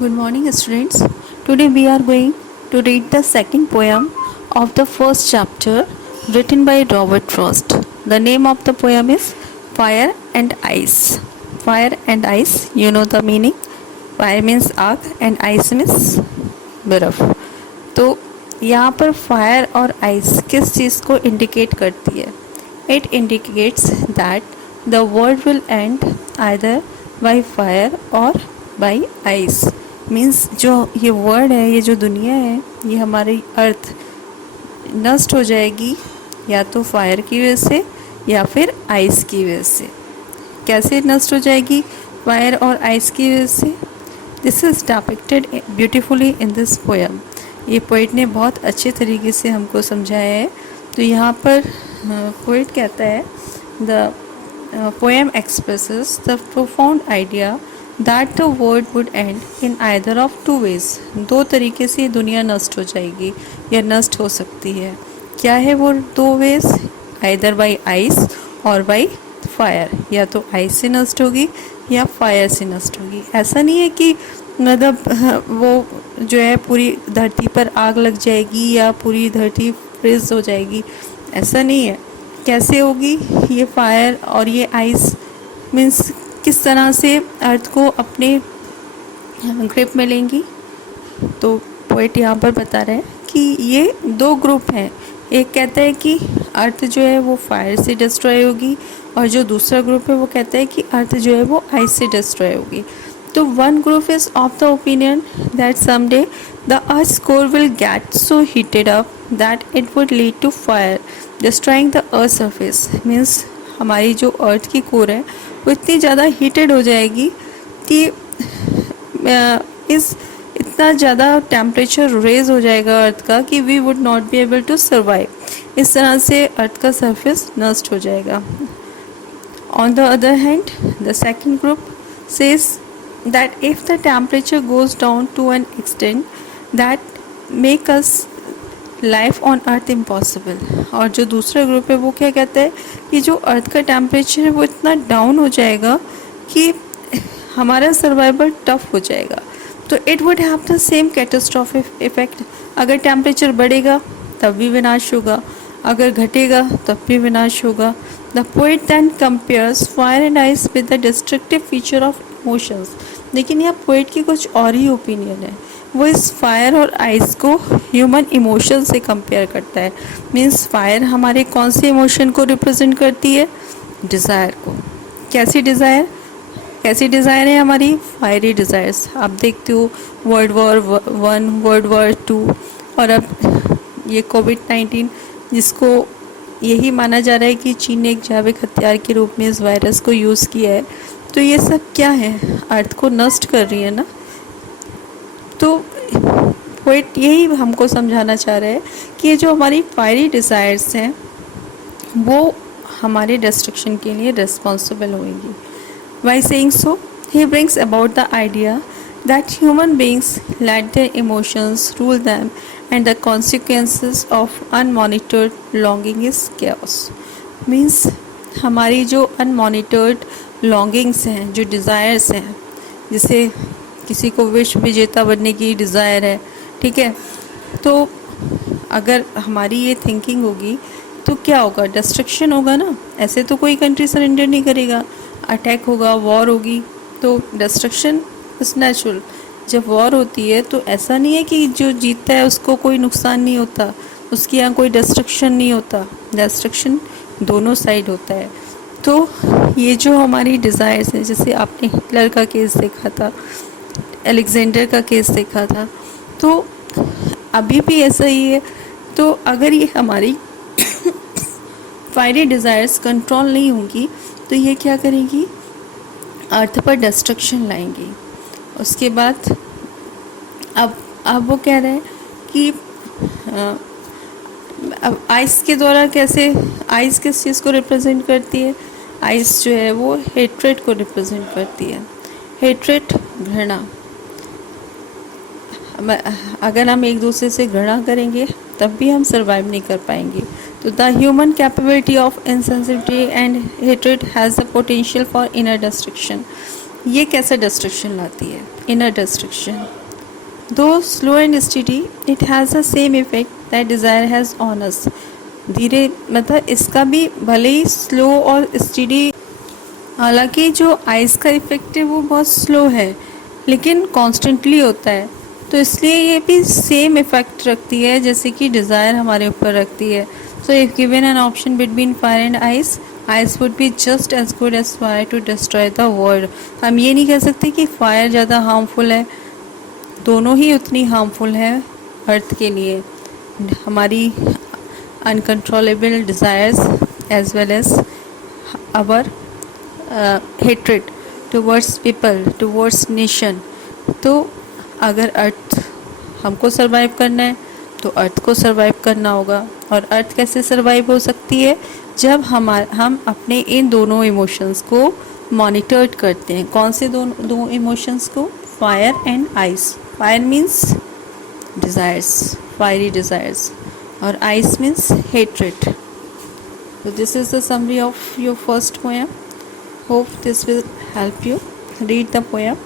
Good morning, students. Today we are going to read the second poem of the first chapter written by Robert Frost. The name of the poem is Fire and Ice. Fire and ice, you know the meaning. Fire means आग and ice means बर्फ. तो यहाँ पर fire और ice किस चीज़ को indicate करती है? It indicates that the world will and either by fire और बाय आइस. मीन्स जो ये वर्ल्ड है, ये जो दुनिया है, ये हमारी अर्थ नष्ट हो जाएगी या तो फायर की वजह से या फिर आइस की वजह से. कैसे नष्ट हो जाएगी? फायर और आइस की वजह से. This is depicted beautifully in this poem. ये पोइट ने बहुत अच्छे तरीके से हमको समझाया है. तो यहाँ पर पोइट कहता है the poem expresses the profound idea that the world would end in either of two ways. दो तरीके से दुनिया नष्ट हो जाएगी या नष्ट हो सकती है. क्या है वो दो वेज? आइदर बाई आइस और बाई फायर. या तो आइस से नष्ट होगी या फायर से नष्ट होगी. ऐसा नहीं है कि मतलब वो जो है पूरी धरती पर आग लग जाएगी या पूरी धरती फ्रीज हो जाएगी. ऐसा नहीं है. कैसे होगी ये फायर और ये आइस? मीन्स किस तरह से अर्थ को अपने ग्रिप में लेंगी. तो पोइट यहाँ पर बता रहे हैं कि ये दो ग्रुप हैं. एक कहता है कि अर्थ जो है वो फायर से डिस्ट्रॉय होगी और जो दूसरा ग्रुप है वो कहता है कि अर्थ जो है वो आइस से डिस्ट्रॉय होगी. तो one group is of the opinion that someday the earth core will get so heated up that it would lead to fire destroying the earth surface. Means हमारी जो अर्थ की कोर है वो इतनी ज़्यादा हीटेड हो जाएगी कि इतना ज़्यादा टेम्परेचर रेज हो जाएगा अर्थ का कि we would not be able to survive. इस तरह से अर्थ का सरफेस नष्ट हो जाएगा. On the other hand the second group says that if the temperature goes down to an extent that make us life on earth impossible. और जो दूसरा ग्रुप है वो क्या कहता है कि जो अर्थ का टेम्परेचर है वो इतना डाउन हो जाएगा कि हमारा सर्वाइवल टफ हो जाएगा. तो it would have the same catastrophic effect. अगर टेम्परेचर बढ़ेगा तब भी विनाश होगा, अगर घटेगा तब भी विनाश होगा. The poet then compares fire and ice with the destructive feature of emotions. लेकिन यह पोइट की कुछ और ही ओपिनियन है. वो इस फायर और आइस को ह्यूमन इमोशन से कंपेयर करता है. मीन्स फायर हमारे कौन से इमोशन को रिप्रेजेंट करती है? डिज़ायर को. कैसी डिज़ायर? कैसी डिज़ायर है हमारी? Fiery desires. आप देखते हो वर्ल्ड वॉर 1, वर्ल्ड वॉर 2 और अब ये कोविड-19 जिसको यही माना जा रहा है कि चीन ने एक जैविक हथियार के रूप में इस वायरस को यूज़ किया है. तो ये सब क्या है? अर्थ को नष्ट कर रही है ना. तो पोइट यही हमको समझाना चाह रहे हैं कि ये जो हमारी फायरी डिज़ायर्स हैं वो हमारे डिस्ट्रक्शन के लिए रिस्पॉन्सिबल होंगी. By saying so he brings about the idea that human beings let their emotions rule them and the consequences of unmonitored longing is chaos. Means हमारी जो अनमॉनिटर्ड लॉन्गिंग्स हैं, जो डिज़ायर्स हैं, जैसे किसी को विश्व विजेता बनने की डिज़ायर है, ठीक है, तो अगर हमारी ये थिंकिंग होगी तो क्या होगा? डिस्ट्रक्शन होगा ना. ऐसे तो कोई कंट्री सरेंडर नहीं करेगा. अटैक होगा, वॉर होगी, तो डिस्ट्रक्शन इज़ नेचुरल. जब वॉर होती है तो ऐसा नहीं है कि जो जीतता है उसको कोई नुकसान नहीं होता, उसके यहाँ कोई डिस्ट्रक्शन नहीं होता. डिस्ट्रक्शन दोनों साइड होता है. तो ये जो हमारी डिज़ायर्स हैं, जैसे आपने हिटलर का केस देखा था, अलेक्जेंडर का केस देखा था, तो अभी भी ऐसा ही है. तो अगर ये हमारी फायरी डिज़ायर्स कंट्रोल नहीं होंगी तो ये क्या करेंगी? अर्थ पर डिस्ट्रक्शन लाएंगी. उसके बाद अब वो कह रहे हैं कि अब आइस के द्वारा कैसे, आइस किस चीज़ को रिप्रेजेंट करती है? आइस जो है वो हेट्रेड को रिप्रेजेंट करती है. हेट्रेड, घृणा. अगर हम एक दूसरे से घृणा करेंगे तब भी हम सर्वाइव नहीं कर पाएंगे. तो the human capability of insensitivity and hatred has the potential for inner destruction. ये कैसा डिस्ट्रक्शन लाती है? Inner destruction. दो slow and steady it has the same effect that desire has on us. धीरे मतलब इसका भी भले ही स्लो और स्टडी, हालांकि जो आइस का इफेक्ट है वो बहुत स्लो है लेकिन कॉन्स्टेंटली होता है, तो इसलिए ये भी सेम इफेक्ट रखती है जैसे कि डिज़ायर हमारे ऊपर रखती है। So if given an option between fire and ice, ice would be just as good as fire to destroy the world. हम ये नहीं कह सकते कि फायर ज़्यादा हार्मफुल है, दोनों ही उतनी हार्मफुल है अर्थ के लिए। हमारी uncontrollable desires as well as our hatred towards people, towards nation. तो अगर अर्थ हमको सरवाइव करना है तो अर्थ को सरवाइव करना होगा। और अर्थ कैसे सरवाइव हो सकती है? जब हम अपने इन दोनों इमोशंस को मॉनिटर्ड करते हैं। कौन से दो इमोशंस को? Fire and ice. Fire means desires, fiery desires, और ice means hatred. So this is the summary of your first poem. Hope this will help you. Read the poem.